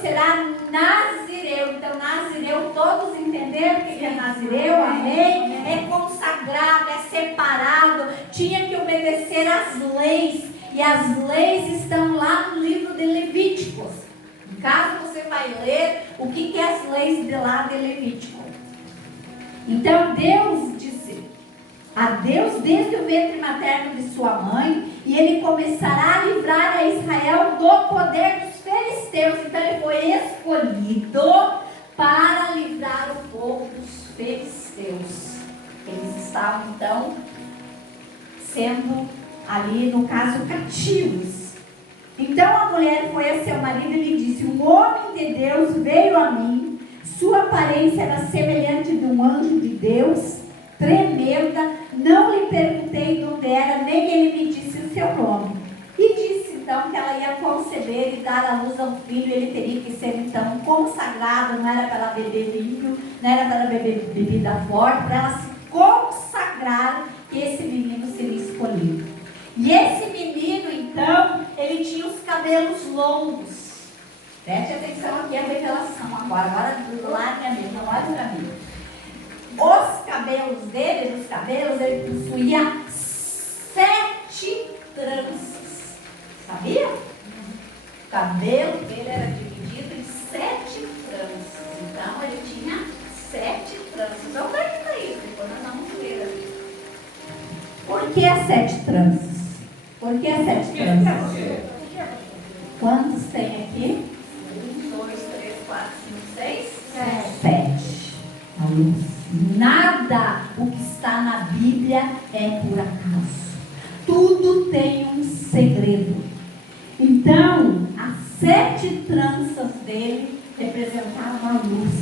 será nazireu. Então, nazireu, todos entenderam o que é nazireu? Amém? É consagrado, é separado, tinha que obedecer às leis. E as leis estão lá no livro de Levíticos. Em casa você vai ler o que é as leis de lá de Levítico. Então, Deus disse a Deus desde o ventre materno de sua mãe, e ele começará a livrar a Israel do poder dos filisteus. Então ele foi escolhido para livrar o povo dos filisteus. Eles estavam então sendo ali, no caso, cativos. Então a mulher foi a seu marido e lhe disse: um homem de Deus veio a mim, sua aparência era semelhante de um anjo de Deus, tremenda. Não lhe perguntei de onde era, nem ele me disse o seu nome. E disse então que ela ia conceber e dar à luz a um filho. Ele teria que ser então consagrado, não era para ela beber vinho, não era para ela beber bebida forte, para ela se consagrar, que esse menino seria escolhido. E esse menino então, ele tinha os cabelos longos. Preste atenção aqui a revelação agora do lado, minha amiga, não olha para mim. Os cabelos dele, ele possuía 7 tranças. Sabia? O cabelo dele era dividido em 7 tranças. Então ele tinha 7 tranças. Onde é que está isso? Depois nós vamos ver aqui. Por que as 7 tranças? Por que as 7 tranças? Quantos tem aqui? 1, 2, 3, 4, 5, 6, 7. Nada o que está na Bíblia é por acaso. Tudo tem um segredo. Então, as 7 tranças dele representavam a luz.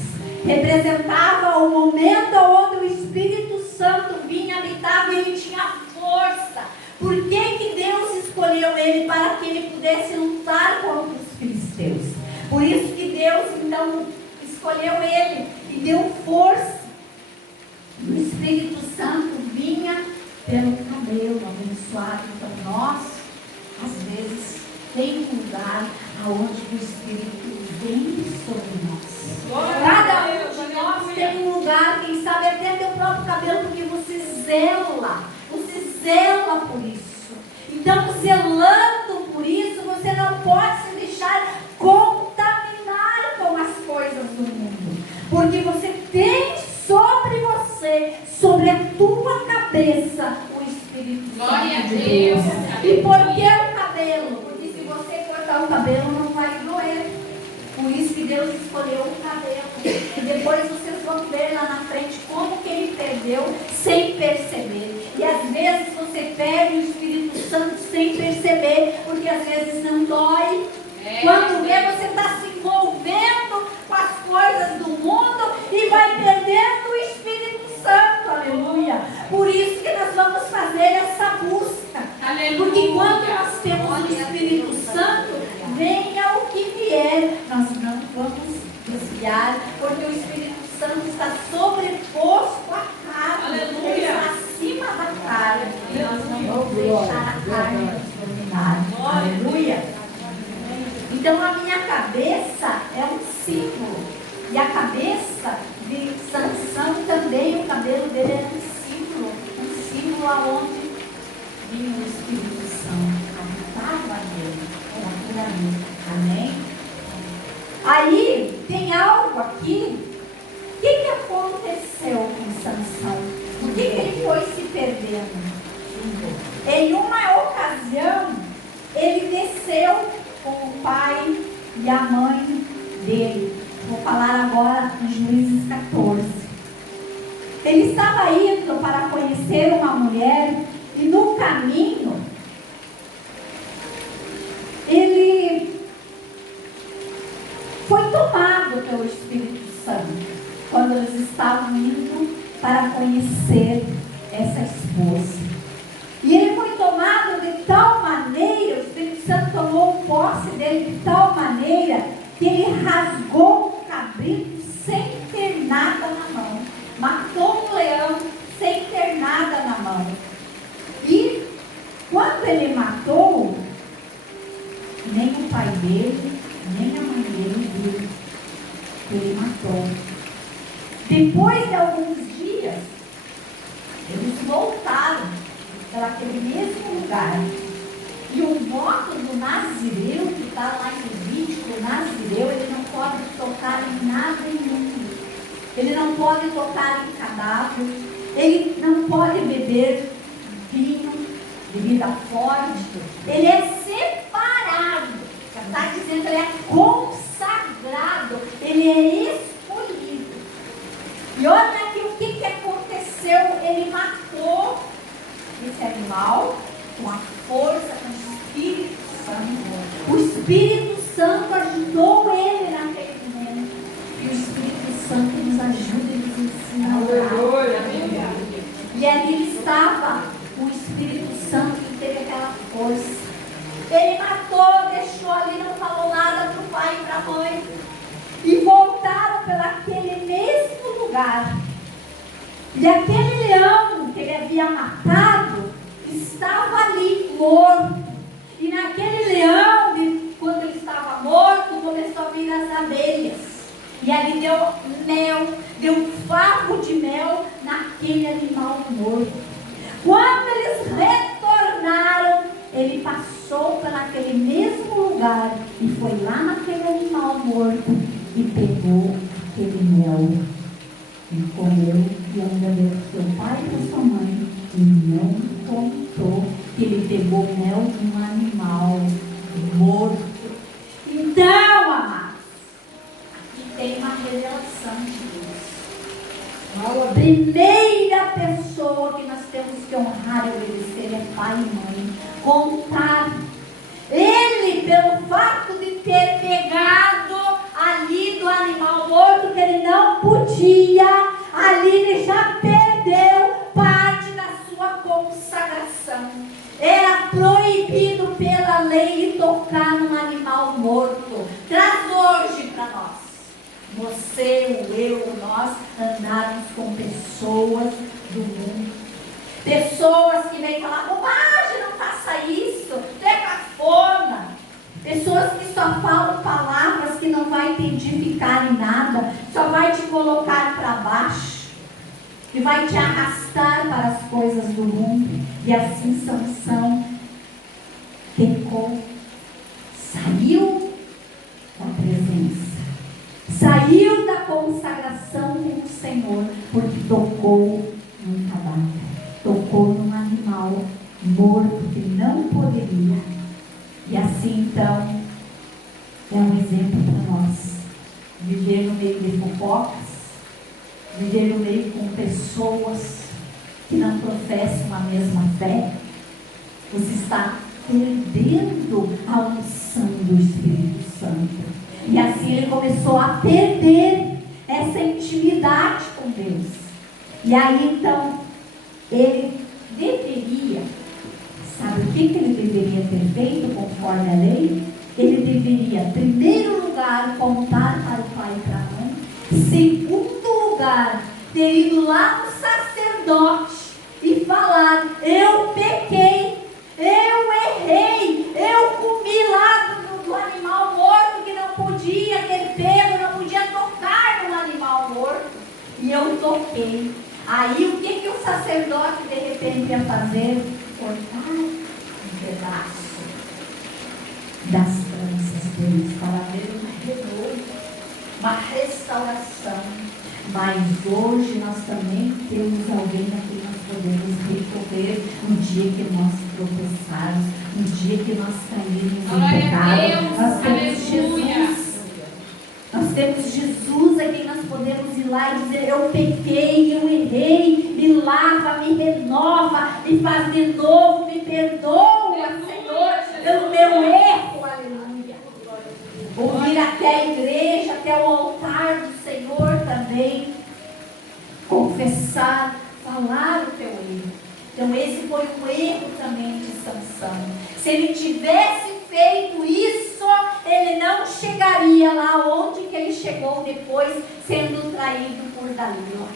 Representava o momento onde o Espírito Santo vinha, habitava e ele tinha força. Por que Deus escolheu ele? Para que ele pudesse lutar contra os filisteus. Por isso que Deus então escolheu ele e deu força. O Espírito Santo vinha pelo cabelo abençoado. Então nós, às vezes, tem um lugar onde o Espírito vem sobre nós. Cada um de nós tem um lugar, quem sabe até teu próprio cabelo, porque você zela por isso. Então, zelando por isso, você não pode se deixar contaminar com as coisas do mundo, porque você tem sobre você, sobre a tua cabeça, o Espírito Santo de Deus. E por que o cabelo? Porque se você cortar o cabelo, não vai doer. Por isso que Deus escolheu o cabelo. E depois vocês vão ver lá na frente como que ele perdeu sem perceber. E às vezes você perde o Espírito Santo sem perceber, porque às vezes não dói. Quando vê, você está se envolvendo com as coisas do mundo e vai perdendo o Espírito Santo. Aleluia. Por isso que nós vamos fazer essa busca. Aleluia. Porque quando nós temos o Espírito Santo, venha o que vier, nós não vamos desviar, porque o Espírito Santo está sobreposto à carne. Aleluia. Está acima da carne. E nós não vamos deixar a carne nos dominar. Aleluia. Então a minha cabeça é um símbolo. E a cabeça de Sansão também, o cabelo dele era um símbolo. Um símbolo aonde vinha o Espírito Santo. Habitava nele. Era por ali. Amém? Aí tem algo aqui. O que aconteceu com Sansão? Por que ele foi se perdendo? Em uma ocasião, ele desceu com o pai e a mãe dele. Vou falar agora em Juízes 14. Ele estava indo para conhecer uma mulher e no caminho ele foi tomado pelo Espírito Santo quando eles estavam indo para conhecer essa esposa. E ele foi tomado de tal maneira, o Espírito Santo tomou posse dele de tal maneira que ele rasgou o cabrito sem ter nada na mão. Matou um leão sem ter nada na mão. E quando ele matou, nem o pai dele, nem a mãe dele viu. Depois de alguns dias, eles voltaram para aquele mesmo lugar. E o voto do Nazireu, que está lá em Levítico, o Nazireu, ele não pode tocar em nada imundo. Ele não pode tocar em cadáver. Ele não pode beber vinho, bebida forte. Ele é separado. Está dizendo que ele é consagrado. Ele é escolhido. E olha aqui o que aconteceu. Ele matou esse animal com a força do Espírito Santo. O Espírito Santo ajudou ele naquele momento. E o Espírito Santo nos ajuda e nos ensina. E ali estava o Espírito Santo que teve aquela força. Ele matou, deixou ali, não falou nada para o pai e para a mãe. E voltaram pelaquele mesmo lugar. E aquele leão que ele havia matado estava ali morto. E naquele leão, quando ele estava morto, começou a vir as abelhas. E ali deu mel, deu um favo de mel naquele animal morto. Quando eles retornaram, ele passou por aquele mesmo lugar e foi lá naquele animal morto e pegou aquele mel e comeu e ainda deu para seu pai e para sua mãe e não contou que ele pegou mel de um animal morto. Então, amados, aqui tem uma revelação de Deus. A primeira pessoa que nós temos que honrar e obedecer é pai e mãe. Contar. Ele, pelo fato de ter pegado ali do animal morto, que ele não podia, ali ele já perdeu parte da sua consagração. Era proibido pela lei tocar num animal morto. Traz hoje para nós. Você, eu, nós andarmos com pessoas do mundo. Pessoas que vêm falar, bobagem, não faça isso, é cafona. Pessoas que só falam palavras que não vai te edificar em nada, só vai te colocar para baixo, e vai te arrastar para as coisas do mundo. E assim Sansão pecou, saiu da presença. Saiu da consagração com o Senhor, porque tocou num cadáver, tocou num animal morto que não poderia. E assim então, é um exemplo para nós. Viver no meio de fofocas, viver no meio com pessoas que não professam a mesma fé. Você está perdendo a unção do Espírito Santo. E assim ele começou a perder essa intimidade com Deus. E aí então, ele deveria, sabe o que ele deveria ter feito conforme a lei? Ele deveria, em primeiro lugar, contar para o pai e para a mãe. Segundo lugar, ter ido lá no sacerdote e falar, eu pequei, eu errei, eu comi lá do animal morto que não podia ter pego, não podia tocar no animal morto, e eu toquei. Aí o que o sacerdote de repente ia fazer? Cortar um pedaço das tranças deles para ver um renovo, uma restauração. Mas hoje nós também temos alguém a quem nós podemos recorrer no dia que nós tropeçarmos, no dia que nós cairmos em pecado. Nós temos Jesus. Nós temos Jesus a quem nós podemos ir lá e dizer, eu pequei, eu errei, me lava, me renova, me faz de novo, me perdoa, Senhor, pelo meu erro, aleluia. Ou vir até a igreja, até o altar do Senhor também, confessar, falar o teu erro. Então esse foi um erro também de Sansão. Se ele tivesse feito isso, ele não chegaria lá onde que ele chegou depois, sendo traído por Dalila.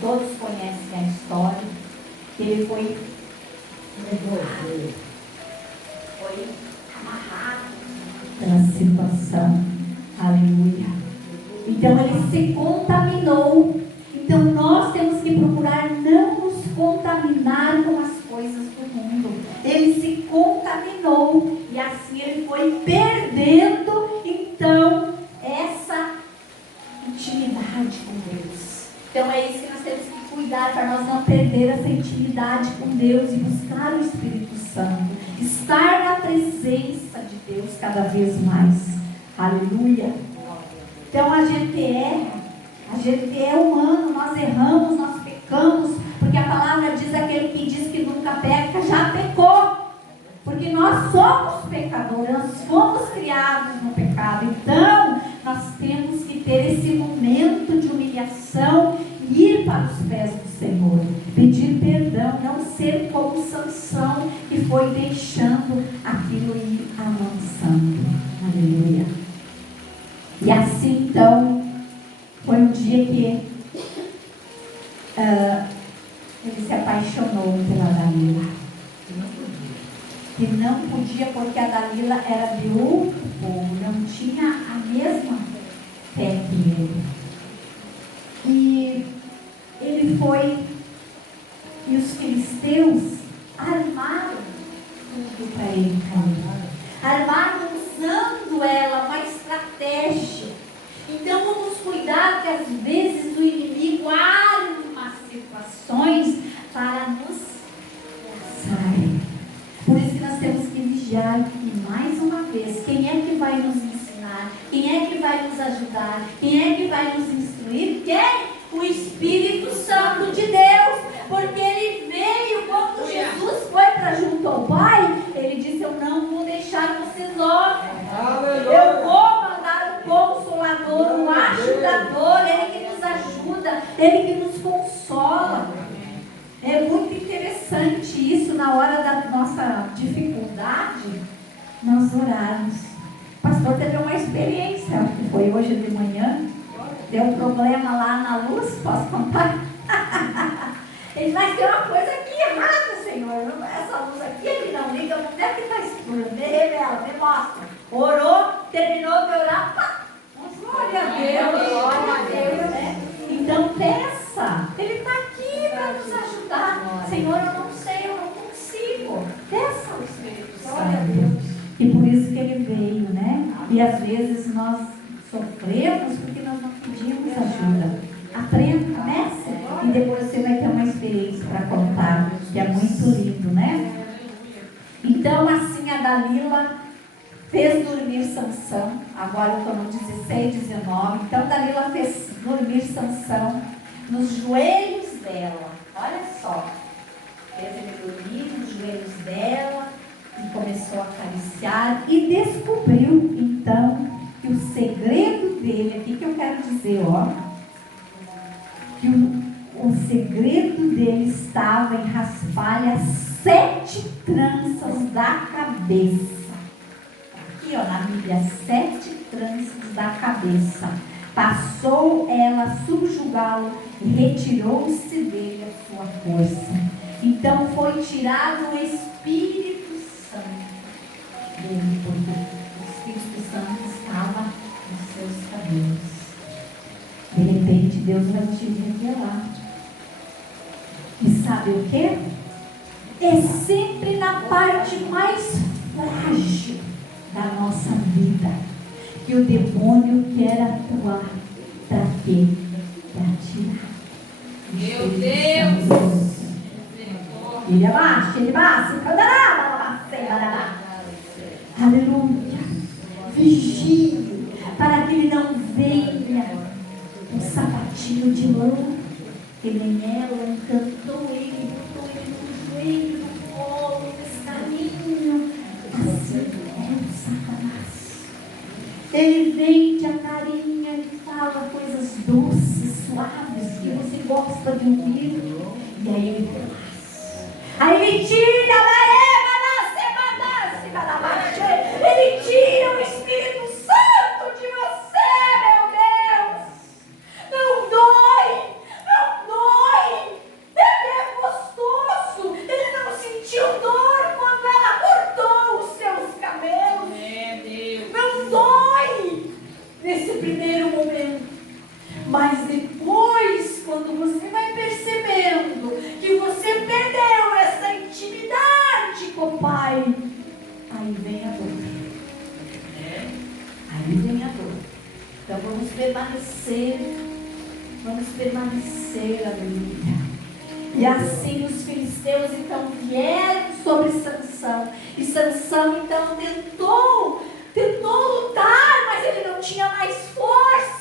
Todos conhecem a história. Ele foi amarrado pela situação. Aleluia. Então ele se contaminou. Então nós temos que procurar não nos contaminar com as coisas do mundo. Ele se contaminou e assim ele foi perdendo então essa intimidade com Deus. Então é isso que nós temos que cuidar, para nós não perder essa intimidade com Deus e buscar o Espírito Santo, estar na presença de Deus cada vez mais. Aleluia. Então a gente é humano, nós erramos, nós pecamos, porque a palavra diz: aquele que diz que nunca peca, já pecou. Porque nós somos pecadores, nós fomos criados no pecado. Então, nós temos que ter esse momento de humilhação e ir para os pés do Senhor, pedir perdão, não ser como Sansão, que foi deixando aquilo ir avançando. Aleluia. E assim, então, foi um dia que ele se apaixonou pela Dalila. Que não podia, porque a Dalila era de outro povo, não tinha a mesma fé que ele. E ele foi, e os filisteus armaram tudo para ele cair. Armaram usando ela, uma estratégia. Então vamos cuidar que às vezes o inimigo arma situações para nos caçar. Por isso que nós temos que vigiar. E mais uma vez, quem é que vai nos ensinar? Quem é que vai nos ajudar? Quem é que vai nos instruir? Quem? O Espírito Santo de Deus. Porque ele veio quando Jesus foi para junto ao Pai. Ele disse: eu não vou deixar vocês órfãos. Eu vou mandar o Consolador, o Ajudador. Ele que nos ajuda, ele que nos consola. É muito interessante isso, na hora da nossa dificuldade, nós orarmos. O pastor teve uma experiência, que foi hoje de manhã, deu um problema lá na luz, posso contar? Ele vai ter uma coisa aqui errada, Senhor, essa luz aqui, ele não liga, onde é que está escuro? Me revela, me mostra. Orou, terminou de orar, pá! Glória a Deus, glória a Deus, né? Então peça, ele está aqui para nos ajudar. Senhor, eu não sei, eu não consigo. Peça ao Espírito Santo. E por isso que ele veio, né? E às vezes nós sofremos porque nós não pedimos ajuda. Aprenda, comece, e depois você vai ter uma experiência para contar, que é muito lindo, né? Então assim a Dalila fez dormir Sansão. Agora eu estou no 16, 19. Então Dalila fez dormir Sansão nos joelhos dela. Olha só. Fez ele dormir nos joelhos dela e começou a acariciar e descobriu então que o segredo dele, aqui que eu quero dizer, ó, que o segredo dele estava em raspar as 7 tranças da cabeça. Aqui, ó, na Bíblia, 7 tranças da cabeça. Passou ela a subjugá-lo e retirou-se dele a sua força. Então foi tirado o Espírito Santo dele, porque o Espírito Santo estava nos seus cabelos. De repente Deus vai te revelar. E sabe o que? É sempre na parte mais frágil da nossa vida que o demônio quer atuar. Para quê? Para tirar. Meu Deus! Ele abaixa, aleluia. Vigie para que ele não venha um sapatinho de lã, que nem ela encantou ele, botou ele no joelho, no colo, nesse caminho. Assim é o Satanás. Ele vem, te acarinha, ele fala coisas doces, suaves, que você gosta de ouvir, e aí ele faz. Aí ele tira, ele tira o Espírito Santo de você, meu Deus. Não dói, não dói. Ele é gostoso. Ele não sentiu dor quando ela cortou os seus cabelos. Meu Deus! Não dói nesse primeiro momento. Mas depois, quando você vai percebendo que você perdeu essa intimidade com o Pai, aí vem a dor. Aí vem a dor. Então vamos permanecer, aleluia. E assim os filisteus então vieram sobre Sansão. E Sansão então tentou lutar, mas ele não tinha mais forças.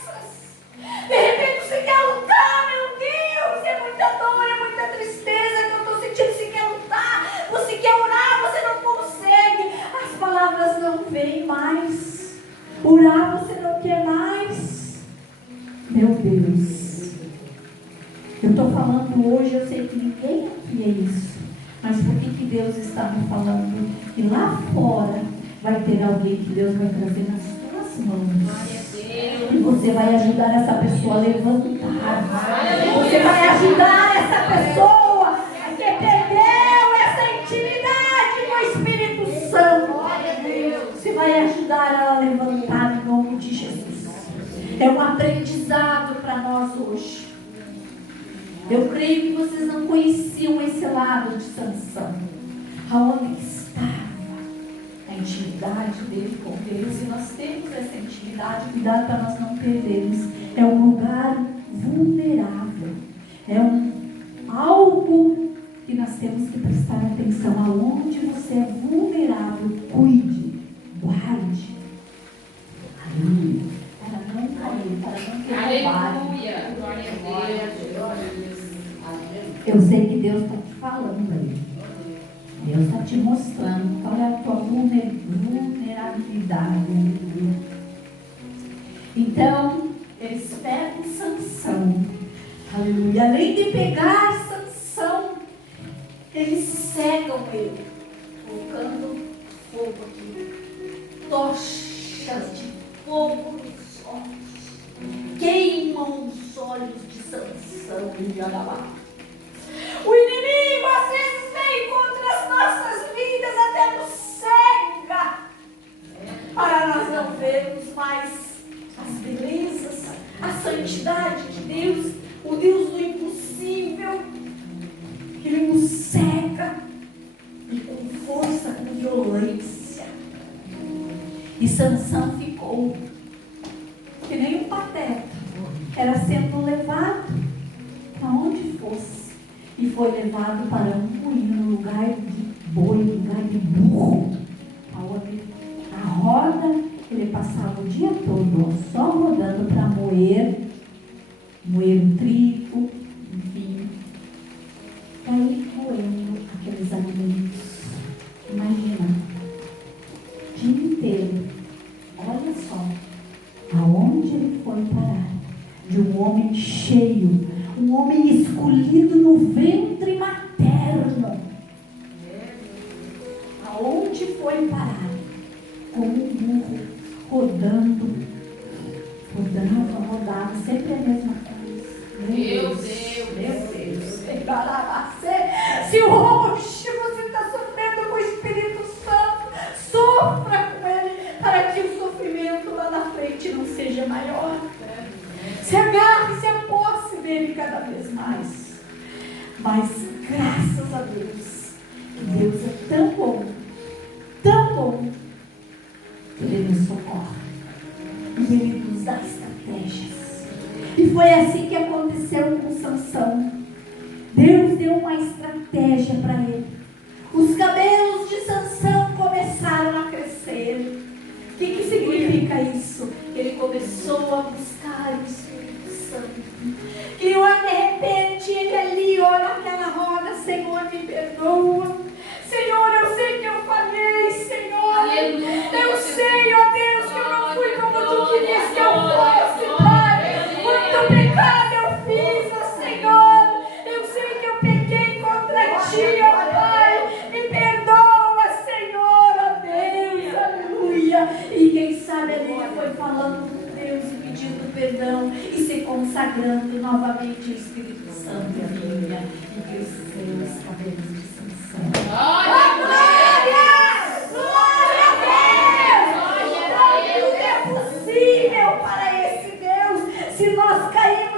De repente você quer lutar, meu Deus, é muita dor, é muita tristeza que eu estou sentindo. Você quer lutar, você quer orar, você não consegue. As palavras não vêm mais. Orar você não quer mais. Meu Deus. Eu estou falando hoje, eu sei que ninguém aqui é isso. Mas por que Deus está me falando? Que lá fora vai ter alguém que Deus vai trazer nas suas mãos. E você vai ajudar essa pessoa a levantar. Você vai ajudar essa pessoa que perdeu essa intimidade com o Espírito Santo. Você vai ajudar ela a levantar em nome de Jesus. É um aprendizado para nós hoje. Eu creio que vocês não conheciam esse lado de Sansão. Aonde estava a intimidade dele com Deus. E nós temos essa intimidade. Cuidado para nós não perdermos. É um lugar vulnerável. É algo que nós temos que prestar atenção. Aonde você é vulnerável, cuide, guarde. Aleluia. Para não cair, para não ter roubado. Aleluia. Glória a Deus. Eu sei que Deus está te falando aí. Deus está te mostrando qual é a tua vulnerabilidade. Então, eles pegam Sansão. Aleluia. Além de pegar Sansão, eles cegam ele, colocando fogo aqui, tochas de fogo nos olhos, queimam os olhos de Sansão e de Adabá. O inimigo às vezes vem contra as nossas vidas, até nos cega, para nós não vermos mais as belezas, a santidade de Deus, o Deus do impossível. Ele nos cega e com força, com violência. E Sansão ficou que nem um pateta, era sendo levado para onde fosse. E foi levado para um moinho, no lugar de boi, no lugar de burro, aonde a roda, ele passava o dia todo só rodando para moer o trigo, enfim, para ir moendo aqueles alimentos. Imagina, o dia inteiro, olha só, aonde ele foi parar, de um homem cheio, um homem escolhido no ventre materno. Aonde foi parar? Como um burro, rodando, sempre a mesma coisa. Meu Deus. Se hoje você está sofrendo com o Espírito Santo, sofra com ele, para que o sofrimento lá na frente não seja maior. Se agarre, se aposse dele cada vez mais. Mas graças a Deus, que Deus é tão bom, que Ele nos socorre. E Ele nos dá estratégias. E foi assim que aconteceu com Sansão. Deus deu uma estratégia para ele. Os cabelos de Sansão começaram a crescer. O que significa isso? Ele começou a buscar o Espírito Santo. E de repente ele ali olha aquela roda: Senhor, me perdoa. Senhor, eu sei que eu falei, Senhor. Aleluia. Eu sei, ó Deus, que eu não fui como tu querias que eu fosse, Pai. Muito pecado eu fiz, ó Senhor. Eu sei que eu pequei contra ti, ó Pai. Me perdoa, Senhor, ó Deus. Aleluia. E quem sabe ali foi falando com Deus, pedindo perdão e se consagrando novamente ao Espírito Santo e a Bíblia. E que os seus cabelos de Sansão. Glória a Deus! Tudo é possível para esse Deus. Se nós cairmos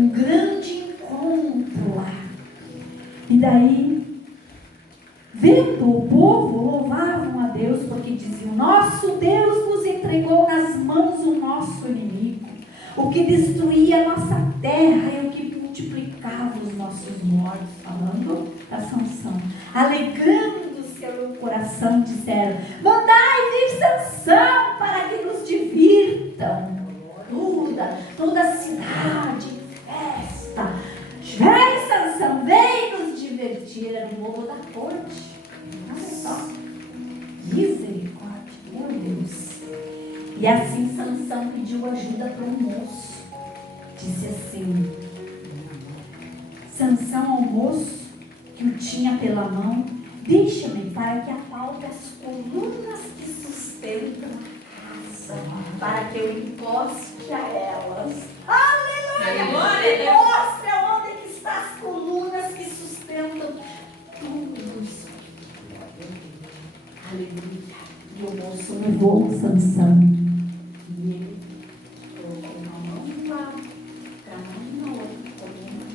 um grande encontro lá. E daí, vendo o povo, louvavam a Deus, porque diziam: nosso Deus nos entregou nas mãos o nosso inimigo, o que destruía a nossa terra e o que multiplicava os nossos mortos. Falando da Sansão, alegrando-se o coração, disseram: mandai vir Sansão para que nos divirtam. Toda a cidade, festa. Vem, Sansão, vem nos divertir. Era o povo da corte. Olha só, misericórdia, meu Deus. E assim Sansão pediu ajuda para um moço. Disse assim: Sansão ao moço que o tinha pela mão: deixa-me para que apalte as colunas que sustentam a casa, para que eu encoste a elas. Aleluia! Me mostre onde que estão as colunas que sustentam tudo isso. Aleluia! E o moço levou Sansão. E ele colocou uma mão de um lado, outra mão na outra coluna.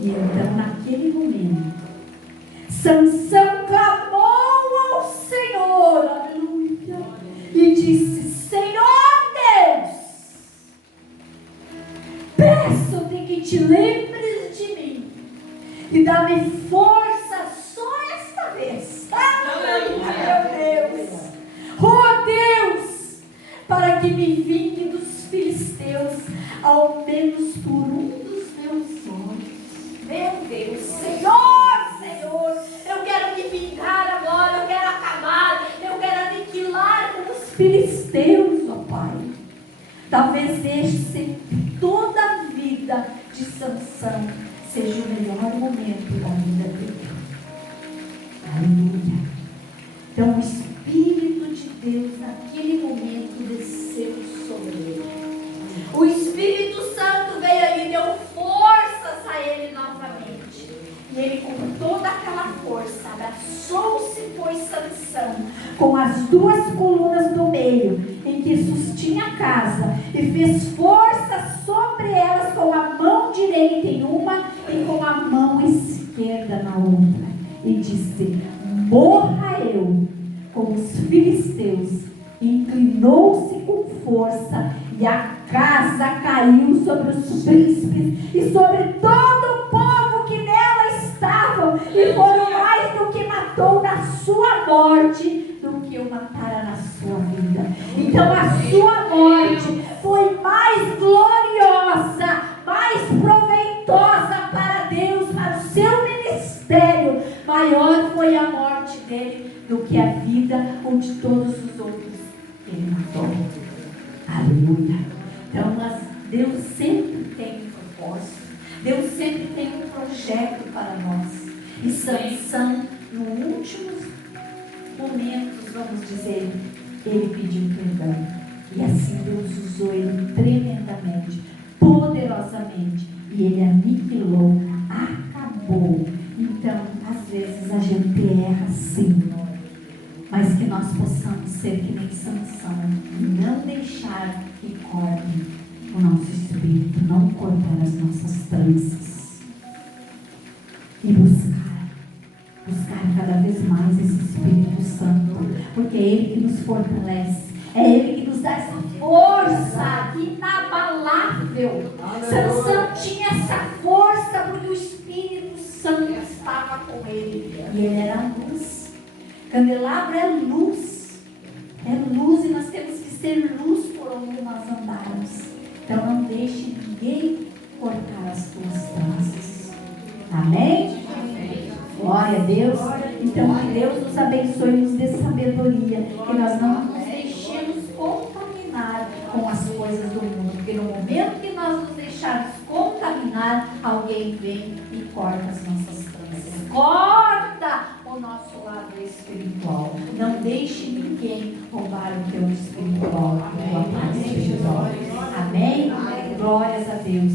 E então, naquele momento, Sansão clamou ao Senhor, aleluia, e disse: Senhor Deus, peço-te que te lembres de mim e dá-me força só esta vez. Aleluia, meu Deus. Oh Deus, para que me vingue dos filisteus, ao menos por um dos meus olhos. Meu Deus, Senhor, eu quero me vingar agora, eu quero acabar, eu quero aniquilar com os filisteus, ó Pai. Talvez este, toda a vida de Sansão, seja o melhor momento da vida dele. Aleluia. Então o Espírito de Deus naquele momento desceu sobre ele. O Espírito Santo veio ali e deu forças a ele novamente. E ele, com toda aquela força, abraçou-se, pois, Sansão, com as duas colunas do meio, em que sustinha a casa, e fez força sobre elas com a mão direita em uma e com a mão esquerda na outra. E disse: morra eu com os filisteus. E inclinou-se com força, e a casa caiu sobre os príncipes e sobre todo o povo que nela estavam, e foram mais do que matou na sua morte do que o matara na sua vida. Então a sua morte foi mais gloriosa, mais proveitosa para Deus, para o seu ministério. Maior foi a morte dele do que a vida ou de todos os outros que ele matou. Aleluia. Então Deus sempre tem um propósito, Deus sempre tem um projeto para nós. E Sansão, nos últimos momentos, vamos dizer, ele pediu perdão. E assim Deus usou ele tremendamente, poderosamente. E ele aniquilou, acabou. Então, às vezes a gente erra sim, mas que nós possamos ser que nem Sansão, não deixar que corte o nosso espírito, não cortar as nossas tranças, e buscar cada vez mais esse Espírito Santo, porque é Ele que nos fortalece, é Ele que nos dá essa força inabalável. Sansão tinha essa força porque o Espírito Santo estava com ele, e ele era a luz. Candelabro é luz, e nós temos que ser luz por onde nós andarmos. Então não deixe ninguém cortar as tuas tranças. Amém? Glória a Deus. Então que Deus nos abençoe e nos dê sabedoria, que nós não nos deixemos contaminar com as coisas do mundo, porque no momento que nós nos deixarmos contaminar, alguém vem e corta as nossas tranças, corta o nosso lado espiritual. Não deixe ninguém roubar o teu espiritual, a tua paz espiritual. Amém? Glórias a Deus.